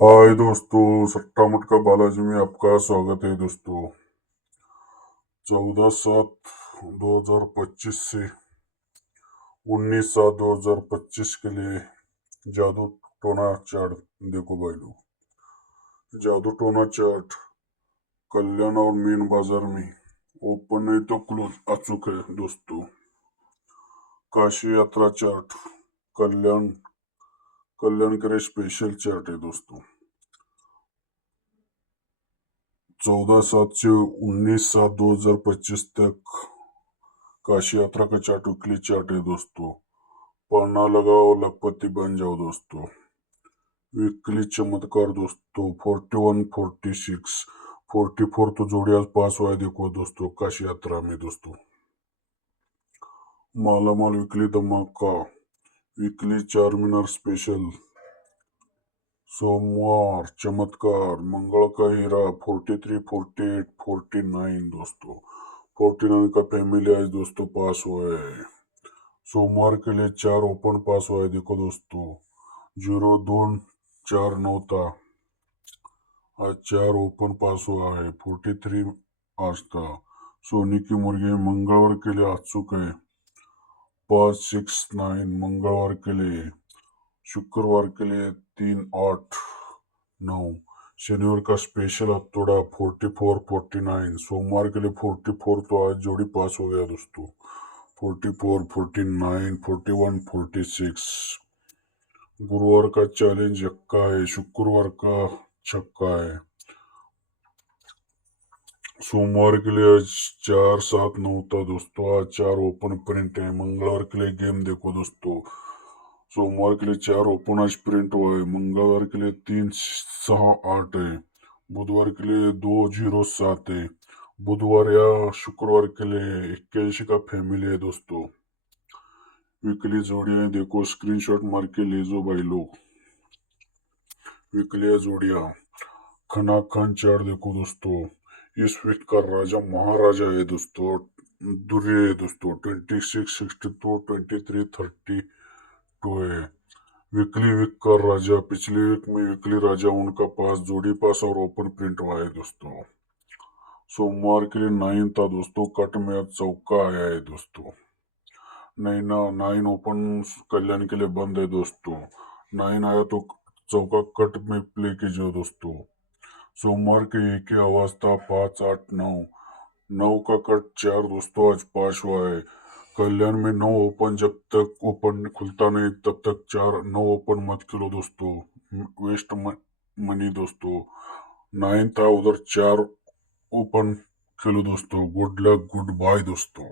हाय दोस्तों, सट्टा मटका बालाजी में आपका स्वागत है दोस्तों। 14/7/2025 से 19/7/2025 के लिए जादू टोना चार्ट देखो भाई लोग। जादू टोना चार्ट कल्याण और मेन बाजार में ओपन नहीं तो क्लोज आ चुके हैं दोस्तों। काशी यात्रा चार्ट कल्याण कल्याण के लिए स्पेशल चार्ट है दोस्तों। 14/7 से 19/7/2025 तक काशी यात्रा का चार्ट वीकली चार्ट है दोस्तों। पन्ना लगाओ, लखपति बन जाओ दोस्तों। वीकली चमत्कार दोस्तों 41, 46, 44 तो जोड़ी आज पास हुआ है देखो दोस्तों काशी यात्रा में दोस्तों। मालामाल वीकली धमाका वीकली चारमीनार स्पेशल। सोमवार चमत्कार मंगल का हीरा 43, 48, 49 दोस्तों। 49 का फैमिली आज दोस्तों पास हुआ है। सोमवार के लिए 4 ओपन पास हुआ है देखो दोस्तों। 0249 था, आज 4 ओपन पास हुआ है। 43 आज था। सोनी की मुर्गी मंगलवार के लिए आ चुका है। 569 मंगलवार के लिए। शुक्रवार के लिए 389। शनिवार का स्पेशल अब थोड़ा 44, 49। सोमवार के लिए 44 तो आज जोड़ी पास हो गया दोस्तों। 44, 49, 41, 46। गुरुवार का चैलेंज यक्का है, शुक्रवार का छक्का है। सोमवार के लिए आज 4, 7, 9 था दोस्तों। आज 4 ओपन प्रिंट है। मंगलवार के लिए गेम देखो दोस्तों। सोमवार के लिए 4 ओपन आज प्रिंट हुआ है। मंगलवार के लिए 3, 6, 8 है। बुधवार के लिए 2, 0, 7 है। बुधवार या शुक्रवार के लिए 81 का फैमिली है दोस्तों। वीकली जोड़ियां देखो, स्क्रीनशॉट मार के ले जो भाई लोग। वीकली जोड़ियां खना खान चार देखो दोस्तों। इस वीक का राजा महाराजा है दोस्तों। दुर्य है दोस्तों। 26, 62, 23, 32 है। वीकली वीक का राजा पिछले वीक में वीकली राजा उनका पास जोड़ी पास और ओपन प्रिंट हुआ है दोस्तों। सोमवार के लिए 9 था दोस्तों। कट में आज चौका आया है दोस्तों। 9 ओपन कल्याण के लिए बंद है दोस्तों। 9 आया तो चौका कट में प्ले कीजिए दोस्तों। सोमवार के एक ही आवाज था 5, 8, 9। 9 का कट 4 दोस्तों आज पास हुआ है। कल्याण में 9 ओपन जब तक ओपन खुलता नहीं तब तक 9 ओपन मत खेलो दोस्तों। वेस्ट मनी दोस्तों। 9 था उधर 4 ओपन खेलो दोस्तों। गुड लक, गुड बाय दोस्तों।